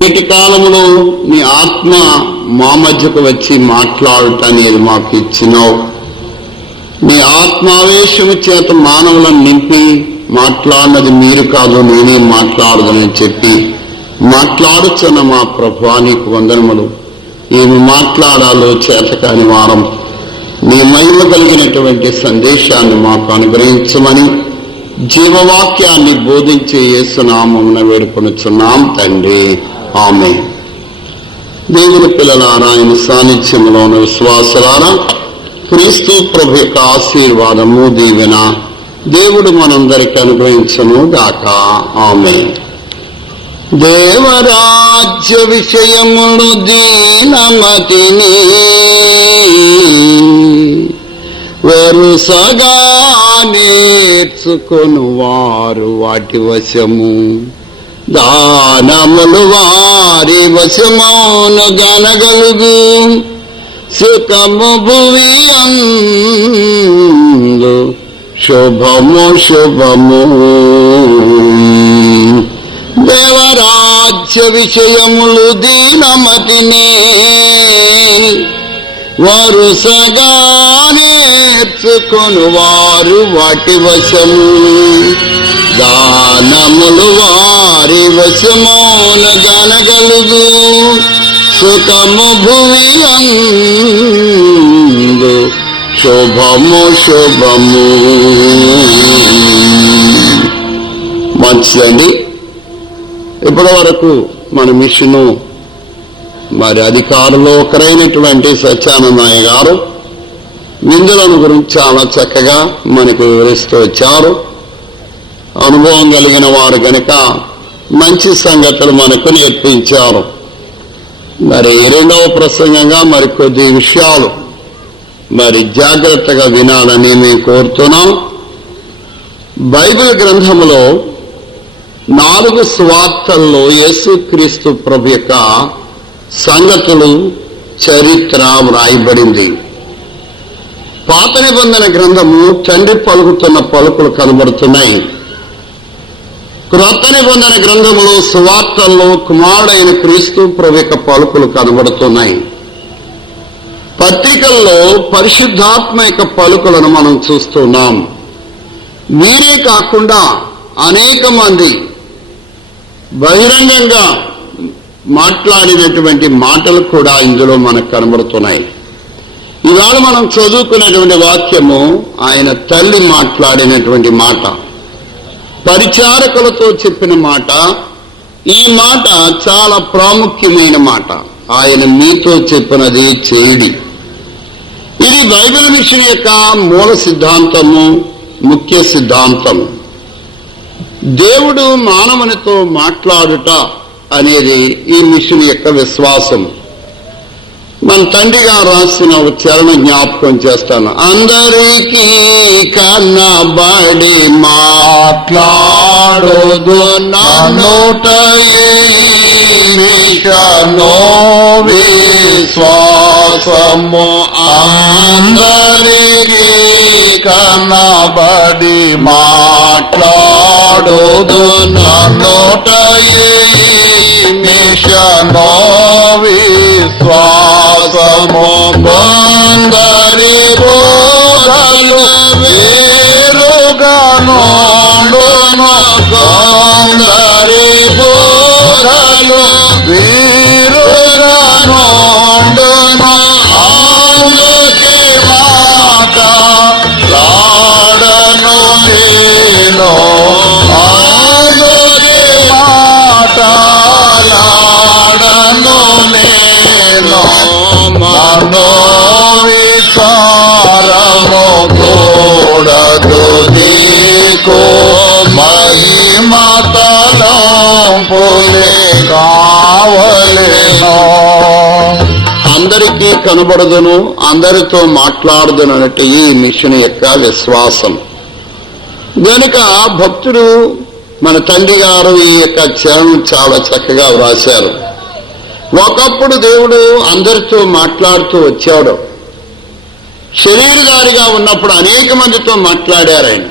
నేటి కాలంలో నీ ఆత్మ మా మధ్యకు వచ్చి మాట్లాడటానికి మాకు ఇచ్చినావు. నీ ఆత్మావేశము చేత మానవులను నింపి మాట్లాడినది మీరు కాదు నేనే మాట్లాడదని చెప్పి మాట్లాడుచున్న మా ప్రభువా నీకు వందనములు. ఏమి మాట్లాడాలో చేతకాని వారం నీ మహిమ కలిగినటువంటి సందేశాన్ని మాకు అనుగ్రహించమని జీవవాక్యాన్ని బోధించే యేసునామమున వేడుకొనుచున్నాం తండ్రి, ఆమేన్. దేవుని పిల్లలారా, ఆయన సాన్నిధ్యంలోన విశ్వాసులారా, క్రీస్తు ప్రభు యొక్క ఆశీర్వాదము దీవెన దేవుడు మనందరికీ అనుగ్రహించును గాక, ఆమేన్. దేవరాజ్య విషయములు దీనమతిని వరుసగా నేర్చుకొను వారు వాటి వశము, దానములు వారి వశమౌను గనగలుగు సుఖము భువి అందు శుభము శుభము. దేవరాజ్య విషయములు దీనమతిని వరుసగా నేర్చుకొను వారు వాటి వశము, దానములు వారి వశమౌన గనగలుగు సుఖము భువి అందు శుభము శుభము. మంచిదండి. ఇప్పటి వరకు మన మిషను మరి అధికారులు ఒకరైనటువంటి సత్యానందయ్య గారు విందులను గురించి చాలా చక్కగా మనకు వివరిస్తూ వచ్చారు. అనుభవం కలిగిన వారు కనుక మంచి సంగతులు మనకు నేర్పించారు. మరి రెండవ ప్రసంగంగా మరికొద్ది విషయాలు మరి జాగ్రత్తగా వినాలని మేము కోరుతున్నాం. బైబిల్ గ్రంథంలో 4 సువార్తల్లో యేసుక్రీస్తు ప్రభు యొక్క సంగతులు చరిత్ర వ్రాయబడింది. పాత నిబంధన గ్రంథము తండ్రి పలుకుతున్న పలుకులు కనబడుతున్నాయి. క్రొత్త నిబంధన గ్రంథములో సువార్తల్లో కుమారుడైన క్రీస్తు ప్రభు యొక్క పలుకులు కనబడుతున్నాయి. పత్రికల్లో పరిశుద్ధాత్మ యొక్క పలుకులను మనం చూస్తున్నాం. వీరే కాకుండా అనేక మంది బహిరంగంగా మాట్లాడినటువంటి మాటలు కూడా ఇందులో మనకు కనబడుతున్నాయి. ఇవాళ మనం చదువుకునేటువంటి వాక్యము ఆయన తల్లి మాట్లాడినటువంటి మాట, పరిచారకులతో చెప్పిన మాట. ఈ మాట చాలా ప్రాముఖ్యమైన మాట. ఆయన మీతో చెప్పినది చేయుడి. ఇది బైబిల్ మిషన్ యొక్క మూల సిద్ధాంతము, ముఖ్య సిద్ధాంతం. దేవుడు మానవునితో మాట్లాడుట అనేది ఈ మిషన్ యొక్క విశ్వాసం. మన తండ్రి గారు రాసిన ఉచ్చారణ జ్ఞాపకం చేస్తాను. అందరికీ కన్నబడి మాట్లాడదు నోట మిషను విశ్వాసము, అందరికీ కన్నబడి మాట్లాడదు నోట మిషను విశ్వాసము, కొందరి బోధలు వేరుగాను, కొందరి బోధలు వేరుగాను, అందుకే మాట లాడను నేను, అందుకే మాట లాడను నేను, మనో విచారము కూడదు నీకు, మహిమతలంపులే కావలెను. అందరికీ కనబడదును, అందరితో మాట్లాడదును అన్నట్టు ఈ మిషన్ యొక్క విశ్వాసం. గనుక భక్తుడు మన తండ్రి గారు ఈ యొక్క చరణం చాలా చక్కగా వ్రాశారు. ఒకప్పుడు దేవుడు అందరితో మాట్లాడుతూ వచ్చాడు. శరీరధారిగా ఉన్నప్పుడు అనేక మందితో మాట్లాడారు. ఆయన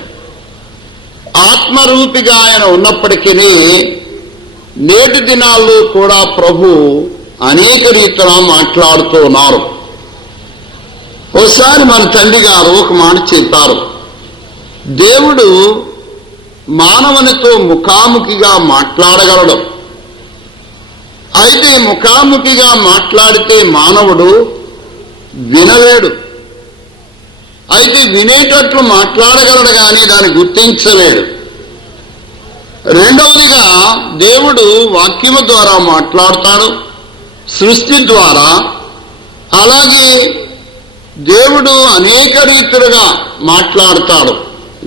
ఆత్మరూపిగా ఆయన ఉన్నప్పటికీ నేటి దినాల్లో కూడా ప్రభు అనేక రీతిలో మాట్లాడుతూ ఉన్నారు. ఒకసారి మన తండ్రి గారు ఒక మాట చెప్పారు, దేవుడు మానవునితో ముఖాముఖిగా మాట్లాడగలడు. అయితే ముఖాముఖిగా మాట్లాడితే మానవుడు వినలేడు. అయితే వినేటట్లు మాట్లాడగలడు కానీ దాన్ని గుర్తించలేడు. రెండవదిగా దేవుడు వాక్యము ద్వారా మాట్లాడతాడు, సృష్టి ద్వారా. అలాగే దేవుడు అనేక రీతులుగా మాట్లాడతాడు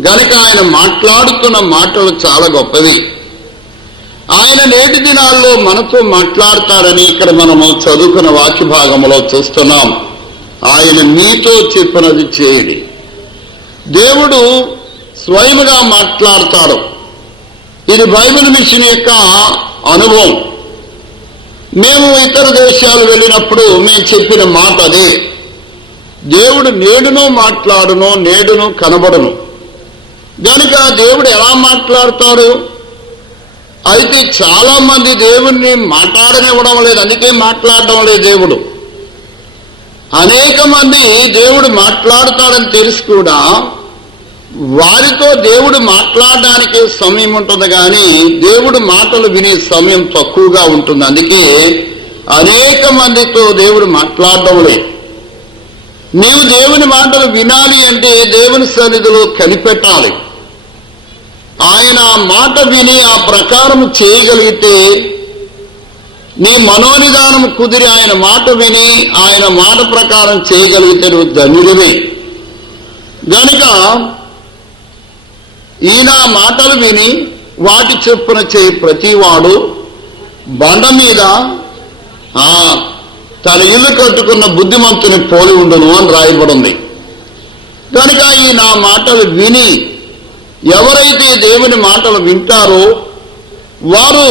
గనుక ఆయన మాట్లాడుతున్న మాటలు చాలా గొప్పవి. ఆయన నేటి దినాల్లో మనతో మాట్లాడతాడని ఇక్కడ మనము చదువుకున్న వాక్య భాగంలో చూస్తున్నాం. ఆయన మీతో చెప్పినది చేయండి. దేవుడు స్వయముగా మాట్లాడతాడు. ఇది బైబిల్ మిషన్ యొక్క అనుభవం. మేము ఇతర దేశాలు వెళ్ళినప్పుడు మేము చెప్పిన మాట అదే, దేవుడు నేడును మాట్లాడును, నేడును కనబడును. కనుక దేవుడు ఎలా మాట్లాడతాడు? అయితే చాలా మంది దేవుణ్ణి మాట్లాడనివ్వడం లేదు, అందుకే మాట్లాడడం లేదు. దేవుడు అనేక మంది దేవుడు మాట్లాడతాడని తెలిసి కూడా వారితో దేవుడు మాట్లాడడానికి సమయం ఉంటుంది కానీ దేవుడు మాటలు వినే సమయం తక్కువగా ఉంటుంది. అందుకే అనేక మందితో దేవుడు మాట్లాడడం లేదు. నీవు దేవుని మాటలు వినాలి అంటే దేవుని సన్నిధిలో కనిపెట్టాలి. ఆయన మాట విని ఆ ప్రకారం చేయగలిగితే, నీ మనోనిదానం కుదిరి ఆయన మాట విని ఆయన మాట ప్రకారం చేయగలిగితే నువ్వు ధన్యుడివే. గనుక ఈయన మాటలు విని వాటి చొప్పున చేయి ప్రతివాడు బండ మీద తన ఇల్లు కట్టుకున్న బుద్ధిమంతుని పోలి ఉండును అని రాయబడింది. కనుక ఈ నా మాటలు విని ఎవరైతే దేవుని మాటలు వింటారో వారు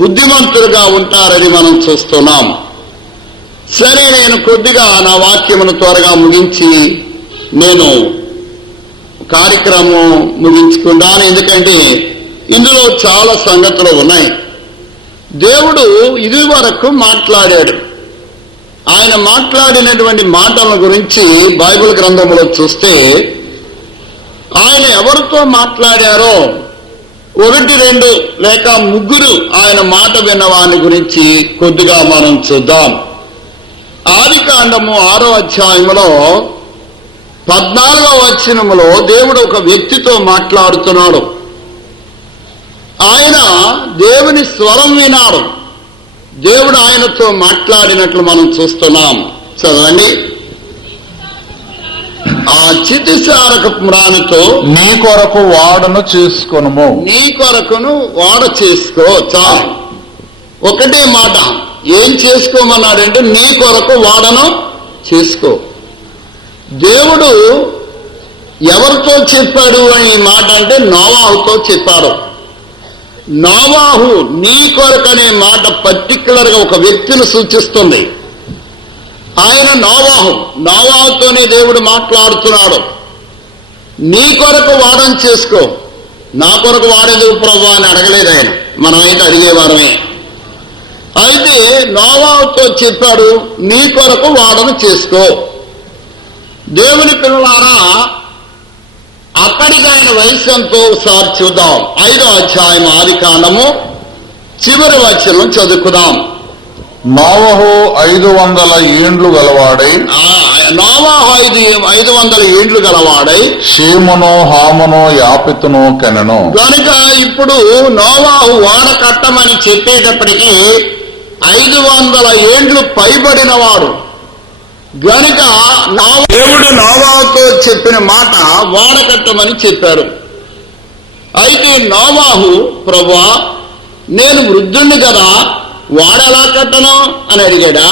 బుద్ధిమంతులుగా ఉంటారని మనం చూస్తున్నాం. సరే, నేను కొద్దిగా నా వాక్యమును త్వరగా ముగించి నేను కార్యక్రమం ముగించుకున్నాను. ఎందుకంటే ఇందులో చాలా సంగతులు ఉన్నాయి. దేవుడు ఇది వరకు మాట్లాడాడు. ఆయన మాట్లాడినటువంటి మాటల గురించి బైబిల్ గ్రంథంలో చూస్తే ఆయన ఎవరితో మాట్లాడారో 1, 2 లేక 3 ఆయన మాట విన్న వాని గురించి కొద్దిగా మనం చూద్దాం. ఆదికాండము 6వ అధ్యాయంలో 14వ వచనములో దేవుడు ఒక వ్యక్తితో మాట్లాడుతున్నాడు. ఆయన దేవుని స్వరం వినాడు. దేవుడు ఆయనతో మాట్లాడినట్లు మనం చూస్తున్నాం. చదవండి. ఆ చితిసారక మ్రానితో నీ కొరకు వాడను చేసుకొనుము. నీ కొరకును వాడ చేసుకో. చాలు, ఒకటే మాట. ఏం చేసుకోమన్నాడంటే నీ కొరకు వాడను చేసుకో. దేవుడు ఎవరితో చెప్పాడు అని మాట అంటే నోవాహుతో చెప్పాడు. నోవాహు నీ కొరకు అనే మాట పర్టికులర్ గా ఒక వ్యక్తిని సూచిస్తుంది. ఆయన నోవాహుతోనే దేవుడు మాట్లాడుతున్నాడు. నీ కొరకు వాడని చేసుకో. నా కొరకు వాడేందుకు ప్రభువా అని అడగలేదు ఆయన, మనమైతే అడిగేవారమే. అయితే నోవాహుతో చెప్పాడు, నీ కొరకు వాడను చేసుకో. దేవుని పిల్లలారా, అక్కడికి ఆయన వయసు ఎంతో ఒకసారి చూద్దాం. 5వ అధ్యాయం ఆదికాండము చివరి వచనం చదువుకుదాం. నోవహు 500 ఏండ్లు గలవాడై, నోవాహు 500 ఏండ్లు గలవాడై షేమును హామును యాపెతును కనెను. కనుక ఇప్పుడు నోవాహు వాడ కట్టమని చెప్పేటప్పటికీ 500 ఏండ్లు పైబడిన వాడు. గనుక దేవుడు నోవాహుతో చెప్పిన మాట వాడ కట్టమని చెప్పారు. అయితే నోవాహు, ప్రభువా నేను వృద్ధుణ్ణి కదా, వాడెలా కట్టను అని అడిగాడా?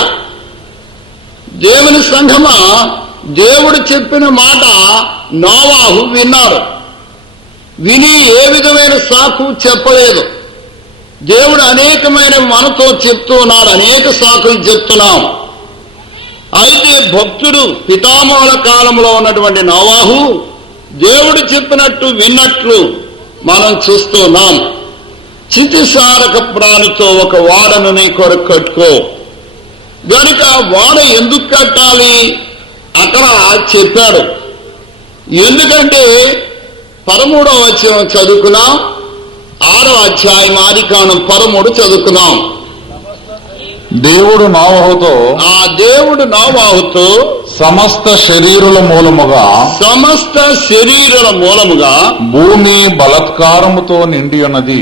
దేవుని సంఘమా, దేవుడు చెప్పిన మాట నోవాహు విన్నాడు. విని ఏ విధమైన సాకు చెప్పలేదు. దేవుడు అనేకమైన మనతో చెప్తూ ఉన్నాడు, అనేక సాకులు చెప్తున్నాం. అయితే భక్తుడు పితామహుల కాలంలో ఉన్నటువంటి నోవాహు దేవుడు చెప్పినట్టు విన్నట్లు మనం చూస్తున్నాం. చితిసారక ప్రాణితో ఒక వాడను నీ కొరకు కట్టుకో. గనుక వాడ ఎందుకు కట్టాలి అక్కడ చెప్పాడు. ఎందుకంటే 13వ వచనం చదువుకున్నాం, 6వ అధ్యాయం ఆదికాండం 13 చదువుకున్నాం. దేవుడు నోవహుతో సమస్త శరీరుల మూలముగా భూమి బలత్కారముతో నిండి ఉన్నది.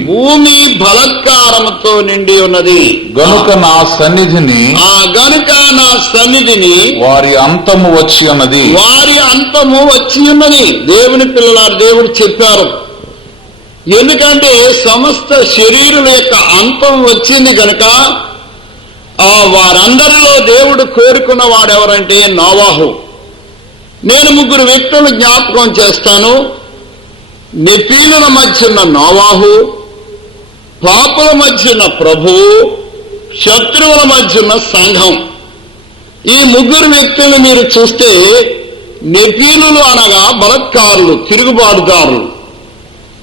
గనుక నా సన్నిధిని వారి అంతము వచ్చి ఉన్నది. దేవుని పిల్లలారు దేవుడు చెప్పారు. ఎందుకంటే సమస్త శరీరుల యొక్క అంతం వచ్చింది గనుక వారందరిలో దేవుడు కోరుకున్న వాడెవరంటే నోవాహు. నేను 3 వ్యక్తులను జ్ఞాపకం చేస్తాను. నెఫీలుల మధ్య ఉన్న నోవాహు, పాపుల మధ్య ఉన్న ప్రభువు, శత్రువుల మధ్య ఉన్న సంఘం. ఈ 3 వ్యక్తులను మీరు చూస్తే నెఫీలులు అనగా బలత్కారులు,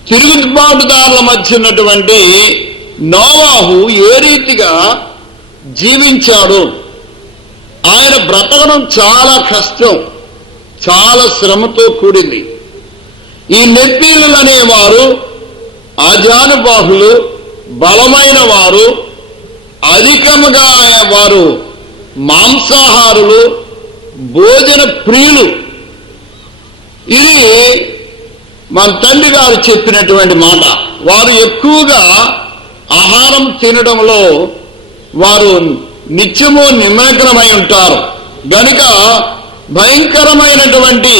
తిరుగుబాటుదారుల మధ్య ఉన్నటువంటి నోవాహు ఏ రీతిగా జీవించాడు. ఆయన బ్రతకడం చాలా కష్టం, చాలా శ్రమతో కూడింది. ఈ నెఫీలులు అనేవారు ఆజానుబాహులు, బలమైన వారు, అధికముగా వారు మాంసాహారులు, భోజన ప్రియులు. ఇది మన తండ్రి గారు చెప్పినటువంటి మాట. వారు ఎక్కువగా ఆహారం తినడంలో వారు నిత్యము నిమగ్నమై ఉంటారు. గనుక భయంకరమైనటువంటి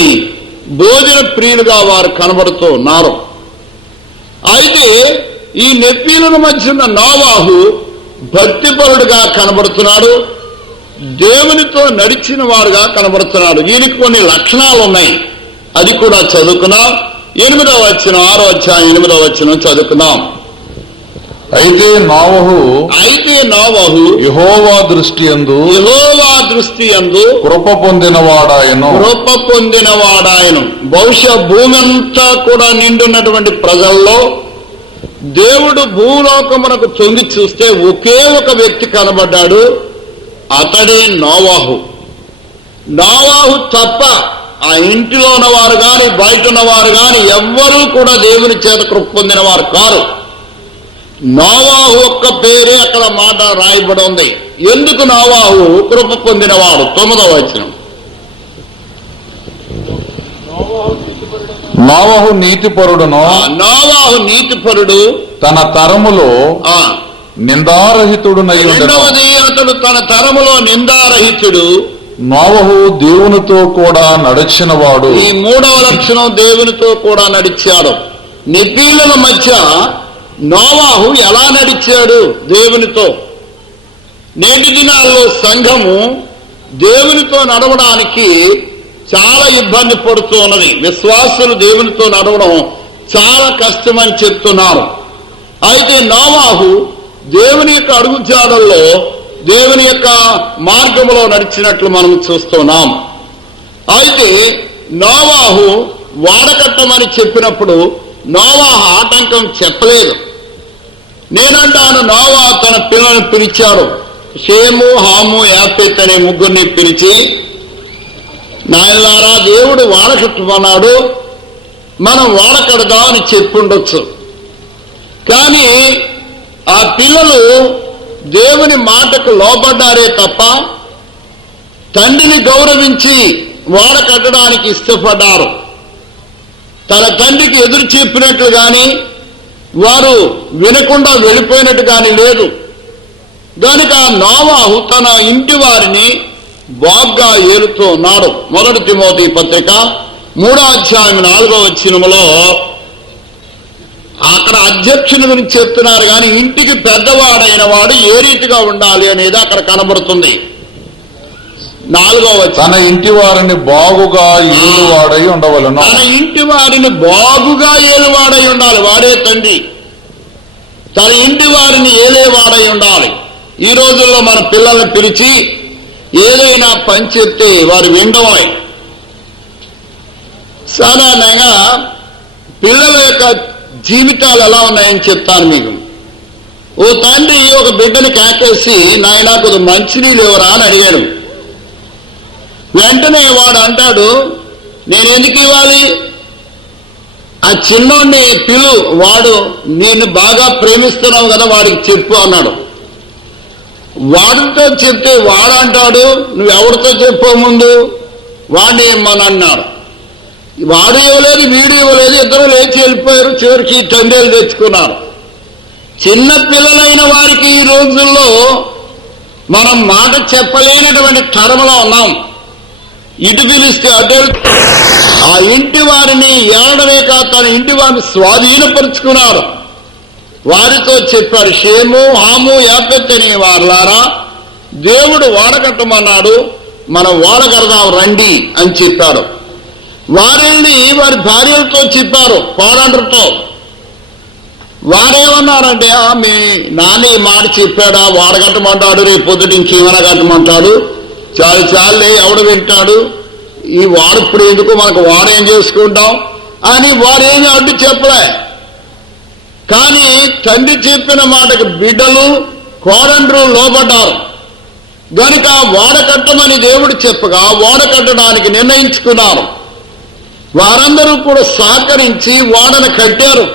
భోజన ప్రియులుగా వారు కనబడుతూ ఉన్నారు. అయితే ఈ నెఫీలుల మధ్య ఉన్న నోవాహు భక్తిపరుడుగా కనబడుతున్నాడు, దేవునితో నడిచిన వారుగా కనబడుతున్నాడు. ఈయనకి కొన్ని లక్షణాలు ఉన్నాయి, అది కూడా చదువుకున్నాం. 8వ వచనం, 6వ అధ్యాయం 8వ వచనం చదువుకున్నాం. అయితే నోవహు యెహోవా దృష్టి యందు కృప పొందినవాడాయను. బహుశా భూమి అంతా కూడా నిండున్నటువంటి ప్రజల్లో దేవుడు భూలోకమునకు తొంగి చూస్తే ఒకే ఒక వ్యక్తి కనబడ్డాడు, అతడే నోవాహు. తప్ప ఆ ఇంటిలో ఉన్నవారు గాని బయట ఉన్నవారు గాని ఎవ్వరూ కూడా దేవుని చేత కృప పొందిన వారు కారు. నోవాహు ఒక్క పేరే అక్కడ మాట రాయబడి ఉంది. ఎందుకు నోవాహు కృప పొందినవాడు? 9వ వచనం. నోవాహు నీతిపరుడు తన తరములో నిందారహితుడునై ఉండెను. అతడు తన తరములో నిందారహితుడు. నోవహు దేవునితో కూడా నడిచినవాడు. ఈ 3వ లక్షణం, దేవునితో కూడా నడిచాడు. నెఫీలుల మధ్య నోవాహు ఎలా నడిచాడు? దేవునితో. నేటి దినాల్లో సంఘము దేవునితో నడవడానికి చాలా ఇబ్బంది పడుతూ ఉన్నది. విశ్వాసులు దేవునితో నడవడం చాలా కష్టమని చెప్తున్నారు. అయితే నోవాహు దేవుని యొక్క అడుగుజాడల్లో, దేవుని యొక్క మార్గంలో నడిచినట్లు మనం చూస్తున్నాం. అయితే నోవాహు వాడకట్టమని చెప్పినప్పుడు నోవాహు ఆటంకం చెప్పలేదు. నేనంటాను, నోవాహు తన పిల్లలను పిలిచాడు. షేము, హాము, యాఫెత్ అనే 3 పిలిచి, నాయనలారా దేవుడు వాడకట్టమన్నాడు, మనం వాడకడదామని చెప్పుండొచ్చు. కానీ ఆ పిల్లలు దేవుని మాటకు లోబడ్డారే తప్ప తండ్రిని గౌరవించి వాడ కట్టడానికి ఇష్టపడ్డారు. తన తండ్రికి ఎదురు చెప్పినట్లు గాని వారు వినకుండా వెళ్ళిపోయినట్టు గాని లేదు. కనుక నోవాహు తన ఇంటి వారిని బాగా ఏలుతూ ఉన్నాడు. 1 తిమోతి పత్రిక 3వ అధ్యాయం 4వ వచనములో అక్కడ అధ్యక్షుని గురించి చెప్తున్నారు. కానీ ఇంటికి పెద్దవాడైన వాడు ఏ రీతిగా ఉండాలి అనేది అక్కడ కనబడుతుంది. 4వ వచనం, తన ఇంటి వారిని బాగుగా ఏలువాడై ఉండవలను. తన ఇంటి వారిని బాగుగా ఏలువాడై ఉండాలి. వాడే తండ్రి. తన ఇంటి వారిని ఏలేవాడై ఉండాలి. ఈ రోజుల్లో మన పిల్లల్ని పిలిచి ఏదైనా పని చెప్తే వారు వినడమే. సాధారణంగా పిల్లల యొక్క జీవితాలు ఎలా ఉన్నాయని చెప్తాను మీకు. ఓ తండ్రి ఒక బిడ్డను కేకేసి నాయనా కొద్దిగా మంచినీళ్ళు ఎవరా అని అడిగాడు. వెంటనే వాడు అంటాడు, నేను ఎందుకు ఇవ్వాలి, ఆ చిన్నోడిని పిలు, వాడు నేను బాగా ప్రేమిస్తున్నావు కదా వాడికి చెప్పు అన్నాడు. వాడితో చెప్తే వాడు అంటాడు, నువ్వెవరితో చెప్పో ముందు, వాడిని ఇమ్మని అన్నారు. వాడు ఇవ్వలేదు, వీడు ఇవ్వలేదు, ఇద్దరు లేచి వెళ్ళిపోయారు. చివరికి తండ్రులు తెచ్చుకున్నారు. చిన్న పిల్లలైన వారికి ఈ రోజుల్లో మనం మాట చెప్పలేనటువంటి తరంలో ఉన్నాం. ఇటు పిలిస్తే అటు ఆ ఇంటి వారిని ఏడనే కాదు తన ఇంటి వారిని స్వాధీనపరుచుకున్నారు. వారితో చెప్పారు, షేము హాము యాపెత్ అనే వారులారా, దేవుడు వాడకట్టమన్నాడు, మనం వాడగడదాం రండి అని చెప్పాడు. వారిని వారి భార్యలతో చెప్పారు, కోడండ్రతో. వారేమన్నారంటే, మీ నాన్న ఈ మాట చెప్పాడా, వాడగట్టమంటాడు, రేపు పొద్దుట ఇంకేమైనా కట్టమంటాడు, చాలు చాలే ఎవడు వింటాడు, ఈ వాడు ఇప్పుడు ఎందుకు, మనకు వాడేం చేసుకుంటాం అని వారేమీ అడ్డు చెప్పలే. కానీ తండ్రి చెప్పిన మాటకు బిడ్డలు కోడండ్రు లోబడ్డారు గనుక వాడ కట్టమని దేవుడు చెప్పగా వాడ కట్టడానికి నిర్ణయించుకున్నారు. వారందరూ కూడా సహకరించి వాడను కట్టారు.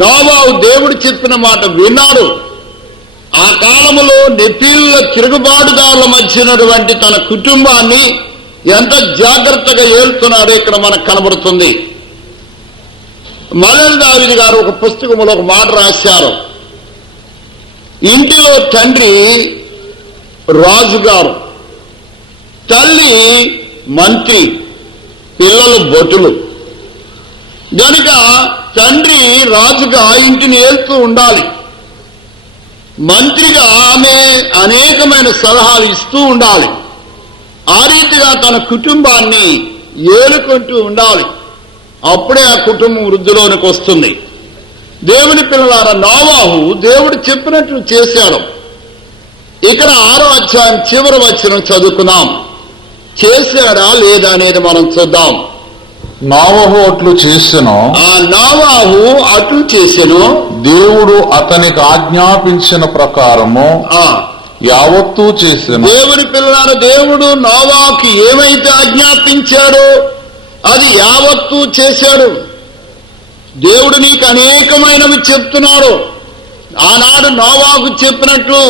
నోవాహు దేవుడు చెప్పిన మాట విన్నాడు. ఆ కాలంలో నెఫీలుల తిరుగుబాటుదారుల మధ్యనటువంటి తన కుటుంబాన్ని ఎంత జాగ్రత్తగా ఏలుతున్నాడో ఇక్కడ మనకు కనబడుతుంది. మలల్ దావీదు గారు ఒక పుస్తకంలో ఒక మాట రాశారు. ఇంటిలో తండ్రి రాజుగారు, తల్లి మంత్రి, పిల్లలు భటులు. గనుక తండ్రి రాజుగా ఇంటిని ఏలుతూ ఉండాలి. మంత్రిగా ఆమె అనేకమైన సలహాలు ఇస్తూ ఉండాలి. ఆ రీతిగా తన కుటుంబాన్ని ఏలుకుంటూ ఉండాలి. అప్పుడే ఆ కుటుంబం వృద్ధిలోనికి వస్తుంది. దేవుని పిల్లలారా, నోవాహు దేవుడు చెప్పినట్లు చేశాడు. ఇక్కడ 6వ అధ్యాయం చివరి వచనం చదువుకుందాం. చేశాడా లేదా అనేది మనం చూద్దాం. నోవాహు అట్లు చేసెను, ఆ నోవాహు అట్లు చేసెను, దేవుడు అతనికి ఆజ్ఞాపించిన ప్రకారము యావత్తూ చేసెను. దేవుని పిల్లలారా, దేవుడు నోవాహుకి ఏమైతే ఆజ్ఞాపించాడో అది యావత్తూ చేశాడు. దేవుడు నీకు అనేకమైనవి చెప్తున్నాడు. ఆనాడు నోవాహుకు చెప్పినట్లు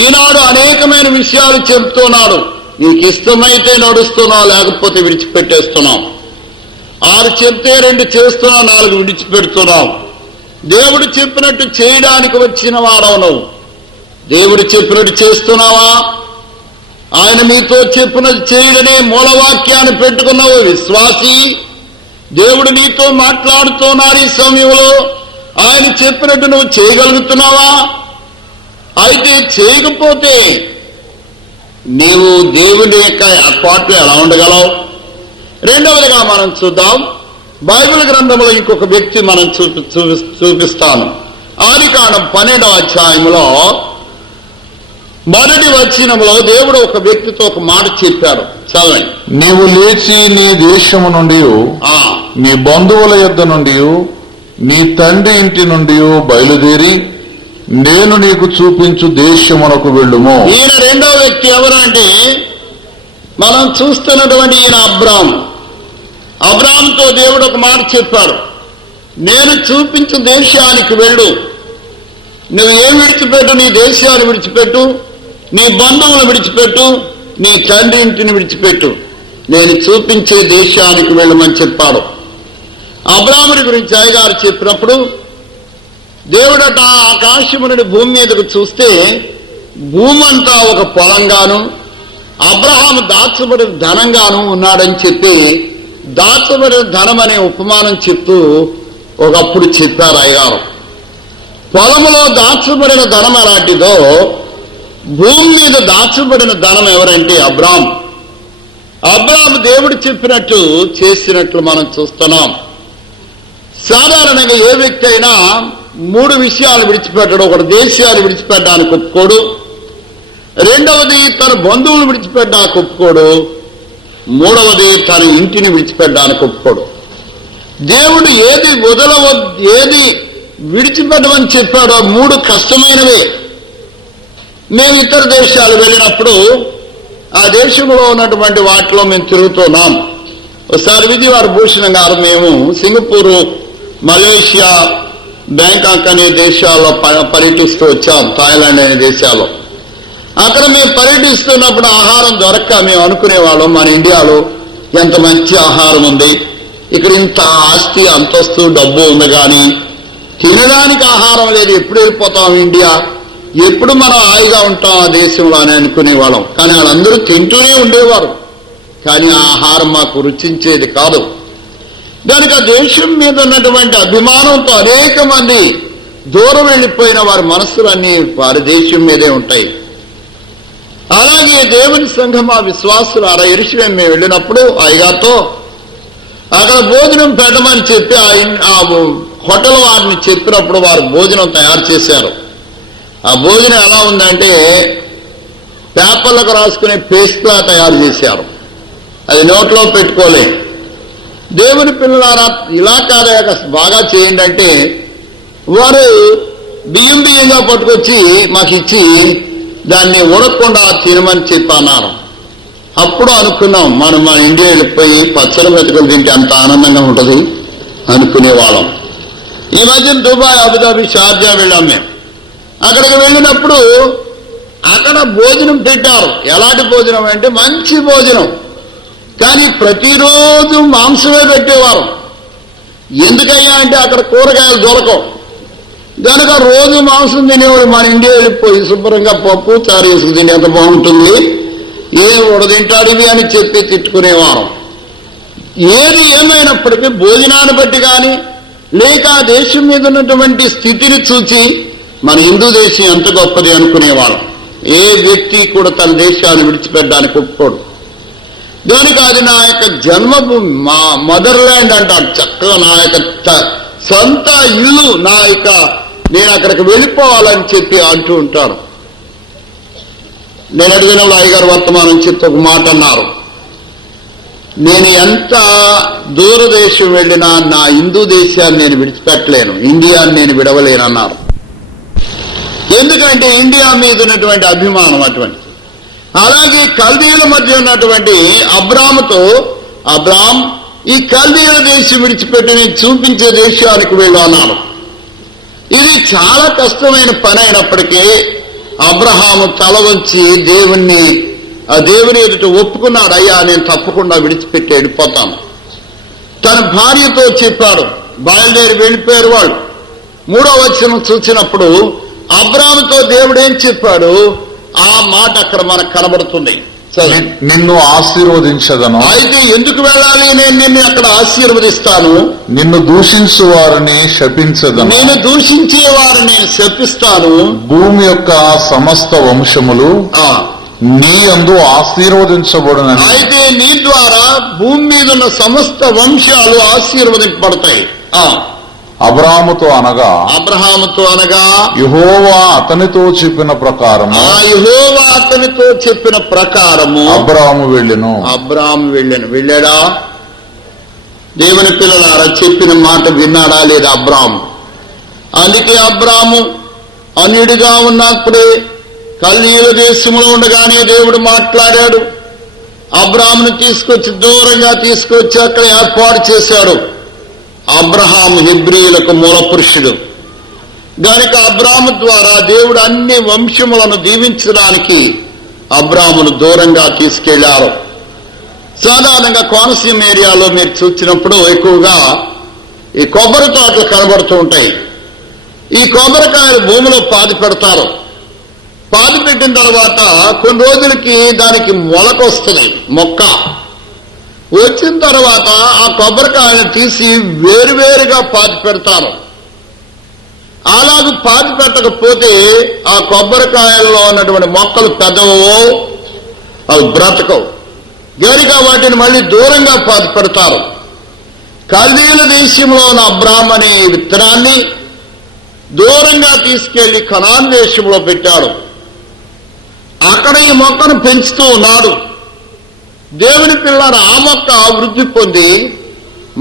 ఈనాడు అనేకమైన విషయాలు చెప్తున్నాడు. నీకు ఇష్టమైతే నడుస్తున్నావు, లేకపోతే విడిచిపెట్టేస్తున్నావు. 6 చెప్తే 2 చేస్తున్నావు, 4 విడిచిపెడుతున్నావు. దేవుడు చెప్పినట్టు చేయడానికి వచ్చిన వాడవు నువ్వు. దేవుడు చెప్పినట్టు చేస్తున్నావా? ఆయన మీతో చెప్పినది చేయడనే మూలవాక్యాన్ని పెట్టుకున్నావు విశ్వాసి. దేవుడు నీతో మాట్లాడుతున్నారు ఈ సమయంలో. ఆయన చెప్పినట్టు నువ్వు చేయగలుగుతున్నావా? అయితే చేయకపోతే నీవు దేవుడి యొక్క ఏర్పాట్లు ఎలా ఉండగలవు? రెండవదిగా మనం చూద్దాం. బైబిల్ గ్రంథంలో ఇంకొక వ్యక్తి మనం చూపిస్తాను. ఆదికాండం 12వ అధ్యాయంలో మొదటి వచనంలో దేవుడు ఒక వ్యక్తితో ఒక మాట చెప్పాడు. చదవండి. నీవు లేచి నీ దేశము నుండి, నీ బంధువుల యొద్ద నుండి, నీ తండ్రి ఇంటి నుండి బయలుదేరి నేను నీకు చూపించు దేశమునకు వెళ్ళుము. ఈయన రెండో వ్యక్తి ఎవరంటే మనం చూస్తున్నటువంటి ఈయన అబ్రాము. అబ్రాముతో దేవుడు ఒక మాట చెప్పాడు, నేను చూపించు దేశానికి వెళ్ళు. నువ్వు ఏం విడిచిపెట్టు? నీ దేశాన్ని విడిచిపెట్టు, నీ బంధువులు విడిచిపెట్టు, నీ తండ్రి ఇంటిని విడిచిపెట్టు, నేను చూపించే దేశానికి వెళ్ళమని చెప్పాడు. అబ్రాముని గురించి అయ్యగారు చెప్పినప్పుడు దేవుడట ఆకాశము నుండి భూమి మీదకు చూస్తే భూమి అంతా ఒక పొలంగాను, అబ్రహాము దాచబడిన ధనంగాను ఉన్నాడని చెప్పి దాచబడిన ధనం అనే ఉపమానం చెప్తూ ఒకప్పుడు చెప్పారు అయ్యగారు. పొలములో దాచబడిన ధనం అలాంటిదో, భూమి మీద దాచబడిన ధనం ఎవరంటే అబ్రాము. అబ్రాము దేవుడు చెప్పినట్టు చేసినట్లు మనం చూస్తున్నాం. సాధారణంగా ఏ వ్యక్తి అయినా 3 విషయాలు విడిచిపెట్టడు. ఒకటి దేశాన్ని విడిచిపెట్టడానికి ఒప్పుకోడు, రెండవది తన బంధువులు విడిచిపెట్టడానికి ఒప్పుకోడు, మూడవది తన ఇంటిని విడిచిపెట్టడానికి ఒప్పుకోడు. దేవుడు ఏది విడిచిపెట్టమని చెప్పాడు. ఆ 3 కష్టమైనవే. మేము ఇతర దేశాలు వెళ్ళినప్పుడు ఆ దేశంలో ఉన్నటువంటి వాటిలో మేము తిరుగుతున్నాం. ఒకసారి విజయవాడ భూషణం గారు మేము సింగపూరు, మలేషియా, బ్యాంకాక్ అనే దేశాల్లో పర్యటిస్తూ వచ్చాం. థాయిలాండ్ అనే దేశాల్లో. అక్కడ మేము పర్యటిస్తున్నప్పుడు ఆహారం దొరక్క మేము అనుకునేవాళ్ళం, మన ఇండియాలో ఎంత మంచి ఆహారం ఉంది, ఇక్కడ ఇంత ఆస్తి అంతస్తు డబ్బు ఉంది, కానీ తినడానికి ఆహారం లేదు, ఎప్పుడు వెళ్ళిపోతాం ఇండియా, ఎప్పుడు మనం హాయిగా ఉంటాం ఆ దేశంలో అని అనుకునేవాళ్ళం. కానీ వాళ్ళందరూ తింటూనే ఉండేవారు, కానీ ఆ ఆహారం మాకు రుచించేది కాదు. దానికి ఆ దేశం మీద ఉన్నటువంటి అభిమానంతో అనేక మంది దూరం వెళ్ళిపోయిన వారి మనస్సులన్నీ వారి దేశం మీదే ఉంటాయి. అలాగే దేవుని సంఘం ఆ విశ్వాసులు యెరూషలేము మేము వెళ్ళినప్పుడు అయ్యగారితో అక్కడ భోజనం పెట్టమని చెప్పి ఆ హోటల్ వారిని చెప్పినప్పుడు వారు భోజనం తయారు చేశారు. ఆ భోజనం ఎలా ఉందంటే పేపర్లకు రాసుకునే పేస్ట్లా తయారు చేశారు. అది నోట్లో పెట్టుకోలే. దేవుని పిల్లలారా ఇలా కాదా బాగా చేయండి అంటే వారు బియ్యంగా పట్టుకొచ్చి మాకు ఇచ్చి దాన్ని ఉడకకుండా తినమని చెప్పి అన్నారు. అప్పుడు అనుకున్నాం మనం మన ఇండియా వెళ్ళిపోయి పచ్చడి మెతుకులు తింటే అంత ఆనందంగా ఉంటుంది అనుకునేవాళ్ళం. ఈ మధ్య దుబాయ్, అబుదాబి, షార్జా వెళ్ళాం మేము. అక్కడికి వెళ్ళినప్పుడు అక్కడ భోజనం పెట్టారు. ఎలాంటి భోజనం అంటే మంచి భోజనం, కానీ ప్రతిరోజు మాంసమే పెట్టేవారు. ఎందుకయ్యా అంటే అక్కడ కూరగాయలు దొరకవు కనుక రోజు మాంసం తినేవాడు. మన ఇండియా వెళ్ళిపోయి శుభ్రంగా పప్పు చారు వేసుకు తిని ఎంత బాగుంటుంది, ఏం ఉడదింటాడు ఇవి అని చెప్పి తిట్టుకునేవారు. ఏది ఏమైనప్పటికీ భోజనాన్ని బట్టి కానీ లేక ఆ దేశం మీద ఉన్నటువంటి స్థితిని చూసి మన హిందూ దేశం ఎంత గొప్పది అనుకునేవాళ్ళం. ఏ వ్యక్తి కూడా తన దేశాన్ని విడిచిపెట్టడానికి ఒప్పుకోడు. దానికి అది నా యొక్క జన్మభూమి, మా మదర్ ల్యాండ్ అంటాడు. చక్కగా నా యొక్క సొంత ఇల్లు, నేను అక్కడికి వెళ్ళిపోవాలని చెప్పి అంటూ ఉంటాను. నేను అడిగినప్పుడు అయ్యగారు వర్తమానం చెప్తే ఒక మాట అన్నారు, నేను ఎంత దూరదేశం వెళ్ళినా నా హిందూ దేశాన్ని నేను విడిచిపెట్టలేను, ఇండియాని నేను విడవలేను అన్నారు. ఎందుకంటే ఇండియా మీద ఉన్నటువంటి అభిమానం అటువంటి. అలాగే కల్దీయుల మధ్య ఉన్నటువంటి అబ్రాముతో అబ్రామ్ ఈ కల్దీయుల దేశం విడిచిపెట్టి నేను చూపించే దేశానికి వెళ్ళు అన్నాను. ఇది చాలా కష్టమైన పని అయినప్పటికీ అబ్రహాము తల వంచి దేవుని ఎదుట ఒప్పుకున్నాడు. అయ్యా నేను తప్పకుండా విడిచిపెట్టి వెళ్ళిపోతాను. తన భార్యతో చెప్పాడు. బయలుదేరి వెళ్ళిపోయారు వాళ్ళు. 3వ వచనం చూసినప్పుడు అబ్రాముతో దేవుడు ఏం చెప్పాడు ఆ మాట అక్కడ మనకు కనబడుతుంది. నిన్ను ఆశీర్వదించదను. అయితే ఎందుకు వెళ్ళాలి? నేను నిన్ను అక్కడ ఆశీర్వదిస్తాను. నిన్ను దూషించు వారిని శపించదను. నేను దూషించే వారిని శపిస్తాను. భూమి యొక్క సమస్త వంశములు నీ యందు ఆశీర్వదించబడునని. అయితే నీ ద్వారా భూమి మీద ఉన్న సమస్త వంశాలు ఆశీర్వదింపబడతాయి. అబ్రాహాముతో అనగా యెహోవా అతనితో చెప్పిన ప్రకారము అబ్రాహాము వెళ్ళాడా? దేవుని పిల్లలారా చెప్పిన మాట విన్నాడా లేదా అబ్రాహాము? అందుకే అబ్రాహాము అన్యుడిగా ఉన్నప్పుడే కల్దీయుల దేశంలో ఉండగానే దేవుడు మాట్లాడాడు. అబ్రాహామును దూరంగా తీసుకొచ్చి అక్కడ ఏర్పాటు చేశాడు. అబ్రహాం హెబ్రీయులకు మూల పురుషుడు గనుక అబ్రాహాము ద్వారా దేవుడు అన్ని వంశములను దీవించడానికి అబ్రాహామును దూరంగా తీసుకెళ్లారు. సాధారణంగా కోనసీమ ఏరియాలో మీరు చూసినప్పుడు ఎక్కువగా ఈ కొబ్బరి తోటలు కనబడుతూ ఉంటాయి. ఈ కొబ్బరికాయలు భూమిలో పాతి పెడతారు. పాతి పెట్టిన తర్వాత కొన్ని రోజులకి దానికి మొలకొస్తుంది. మొక్క వచ్చిన తర్వాత ఆ కొబ్బరికాయలను తీసి వేరువేరుగా పాతి పెడతారు. అలాగే పాతి పెట్టకపోతే ఆ కొబ్బరికాయల్లో ఉన్నటువంటి మొక్కలు పెద్దవో అవి బ్రతకవు గనుక వాటిని మళ్ళీ దూరంగా పాతి పెడతారు. కల్దీయుల దేశంలో ఉన్న అబ్రాహాము అనే విత్తనాన్ని దూరంగా తీసుకెళ్లి కనాన్ దేశంలో పెట్టాడు. అక్కడ ఈ మొక్కను పెంచుతూ ఉన్నాడు. దేవుని పిల్లల ఆ మొక్క వృద్ధి పొంది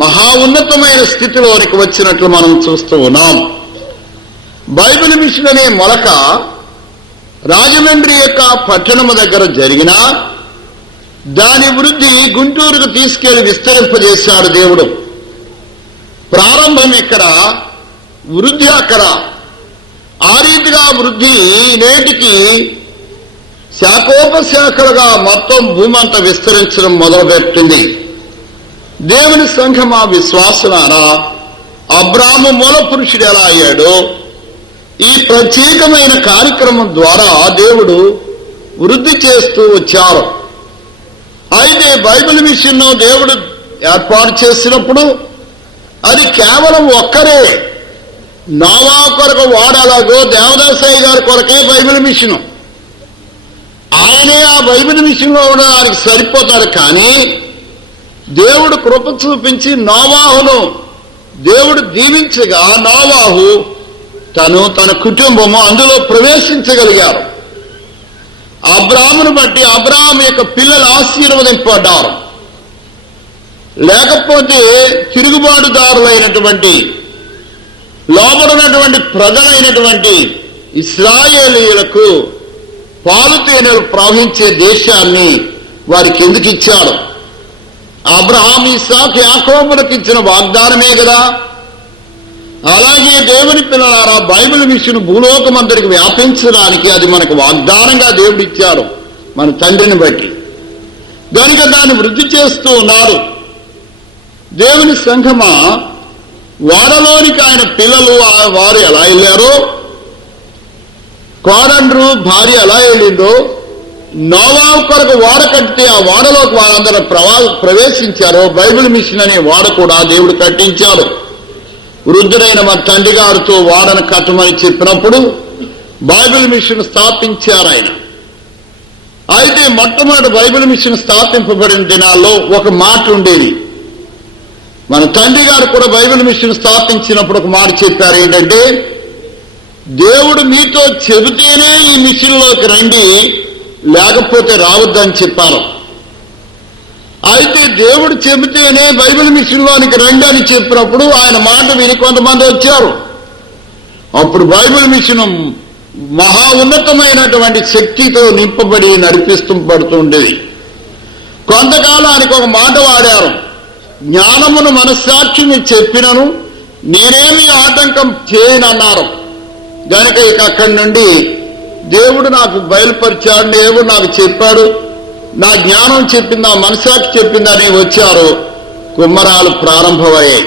మహా ఉన్నతమైన స్థితిలోనికి వచ్చినట్లు మనం చూస్తూ ఉన్నాం. బైబిల్ మిషన్ అనే మొలక రాజమండ్రి యొక్క పట్టణము దగ్గర జరిగిన దాని వృద్ధి గుంటూరుకు తీసుకెళ్లి విస్తరింపజేశాడు దేవుడు. ప్రారంభం ఇక్కడ, వృద్ధి అక్కడ. ఆ రీతిగా వృద్ధి నేటికి శాఖోపశాఖలుగా మొత్తం భూమంతా విస్తరించడం మొదలుపెట్టింది. దేవుని సంఘమా విశ్వాసులారా, అబ్రాహాము మూల పురుషుడు ఎలా అయ్యాడో ఈ ప్రత్యేకమైన కార్యక్రమం ద్వారా దేవుడు వృద్ధి చేస్తూ వచ్చారు. అయితే బైబిల్ మిషన్ను దేవుడు ఏర్పాటు చేసినప్పుడు అది కేవలం ఒక్కరే. నోవా కొరకు వాడలాగో దేవదాసయ్య గారి కొరకే బైబిల్ మిషను. ఆయనే ఆ బైబిల్ మిషన్లో ఉండడానికి సరిపోతాడు. కానీ దేవుడు కృప చూపించి నోవాహును దేవుడు దీవించగా నోవాహు తన కుటుంబము అందులో ప్రవేశించగలిగారు. అబ్రాహామును బట్టి అబ్రాహాము యొక్క పిల్లలు ఆశీర్వదింపబడ్డారు. లేకపోతే తిరుగుబాటుదారులైనటువంటి లోబడినటువంటి ప్రజలైనటువంటి ఇశ్రాయేలీయులకు పాలు తేనెలు ప్రవహించే దేశాన్ని వారికి ఎందుకు ఇచ్చాడు? అబ్రహాం, ఇస్సాకు, యాకోబులకు ఇచ్చిన వాగ్దానమే కదా. అలాగే దేవుని పిల్లలారా, బైబిల్ మిషన్ భూలోకమందరికి వ్యాపించడానికి అది మనకు వాగ్దానంగా దేవుడు ఇచ్చాడు మన తండ్రిని బట్టి. కనుక దాన్ని వృద్ధి చేస్తూ ఉన్నారు. దేవుని సంఘమా, వాడలోనికి ఆయన పిల్లలు వారు ఎలా వెళ్ళారో, కోడండ్రు భార్య ఎలా వెళ్ళిందో, నోవా కొరకు వాడ కట్టితే ఆ వాడలోకి వారందరూ ప్రవేశించారో బైబిల్ మిషన్ అనే వాడ కూడా దేవుడు కట్టించాడు. వృద్ధుడైన మా తండ్రి గారితో వాడను కట్టమని చెప్పినప్పుడు బైబిల్ మిషన్ స్థాపించారు ఆయన. అయితే మొట్టమొదటి బైబిల్ మిషన్ స్థాపింపబడిన దినాల్లో ఒక మాట ఉండేది. మన తండ్రి గారు కూడా బైబిల్ మిషన్ స్థాపించినప్పుడు ఒక మాట చెప్పారు. ఏంటంటే, దేవుడు మీతో చెబితేనే ఈ మిషన్లోకి రండి, లేకపోతే రావద్దని చెప్పారు. అయితే దేవుడు చెబితేనే బైబిల్ మిషన్లోనికి రండి అని చెప్పినప్పుడు ఆయన మాట విని కొంతమంది వచ్చారు. అప్పుడు బైబిల్ మిషన్ మహా ఉన్నతమైనటువంటి శక్తితో నింపబడి నడిపిస్తూ ఉండేది. కొంతకాలానికి ఒక మాట వాడారు, జ్ఞానమును మనస్సాక్షిని చెప్పినను నేనేమి ఆటంకం చేయనన్నారు. గనుక ఇక అక్కడి నుండి దేవుడు నాకు బయలుపరిచాడు, దేవుడు నాకు చెప్పాడు, నా జ్ఞానం చెప్పింది, నా మనసాక్షి చెప్పిందని వచ్చారు. కుమ్మరాలు ప్రారంభమయ్యాయి.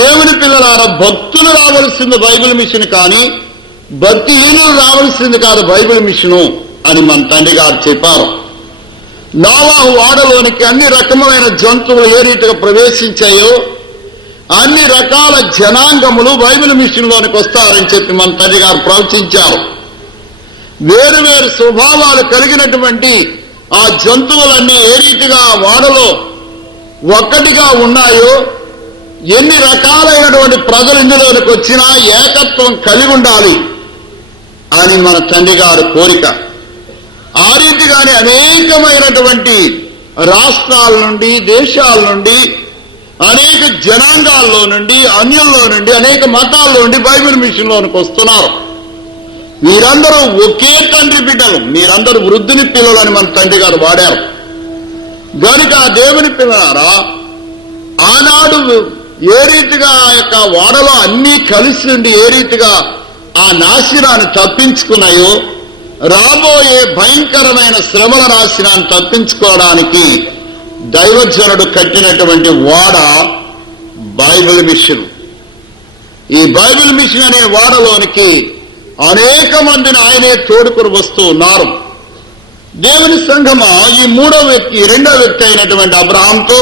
దేవుని పిల్లలారా, భక్తులు రావలసింది బైబిల్ మిషన్, కానీ భక్తిహీనులు రావలసింది కాదు బైబిల్ మిషను అని మన తండ్రి గారు చెప్పారు. నోవాహు వాడలోనికి అన్ని రకములైన జంతువులు ఏ రీతిగా ప్రవేశించాయో అన్ని రకాల జనాంగములు బైబిల్ మిషన్లోనికి వస్తారని చెప్పి మన తండ్రి గారు ప్రవచించారు. వేరు వేరు స్వభావాలు కలిగినటువంటి ఆ జంతువులన్నీ ఏ రీతిగా వాడలో ఒక్కటిగా ఉన్నాయో, ఎన్ని రకాలైనటువంటి ప్రజలు ఇందులోనికి వచ్చినా ఏకత్వం కలిగి ఉండాలి అని మన తండ్రి గారి కోరిక. ఆ రీతిగానే అనేకమైనటువంటి రాష్ట్రాల నుండి, దేశాల నుండి, అనేక జనాంగాల్లో నుండి, అన్యుల్లో నుండి, అనేక మతాల్లో నుండి బైబిల్ మిషన్లోనికి వస్తున్నారు. మీరందరూ ఒకే తండ్రి బిడ్డలు, మీరందరూ వృద్ధుని పిల్లలని మన తండ్రి గారు వాడారు. గనుక దేవుని పిల్లలారా, ఆనాడు ఏ రీతిగా ఆ యొక్క వాడలో అన్నీ కలిసి ఉండి ఏ రీతిగా ఆ నాశనాన్ని తప్పించుకున్నాయో, రాబోయే భయంకరమైన శ్రమల నాశనాన్ని తప్పించుకోవడానికి దైవజనుడు కట్టినటువంటి వాడ బైబిల్ మిషన్. ఈ బైబిల్ మిషన్ అనే వాడలోనికి అనేక మందిని ఆయనే తోడుకొని వస్తూ ఉన్నారు. దేవుని సంఘమా, ఈ రెండో వ్యక్తి అయినటువంటి అబ్రహాంతో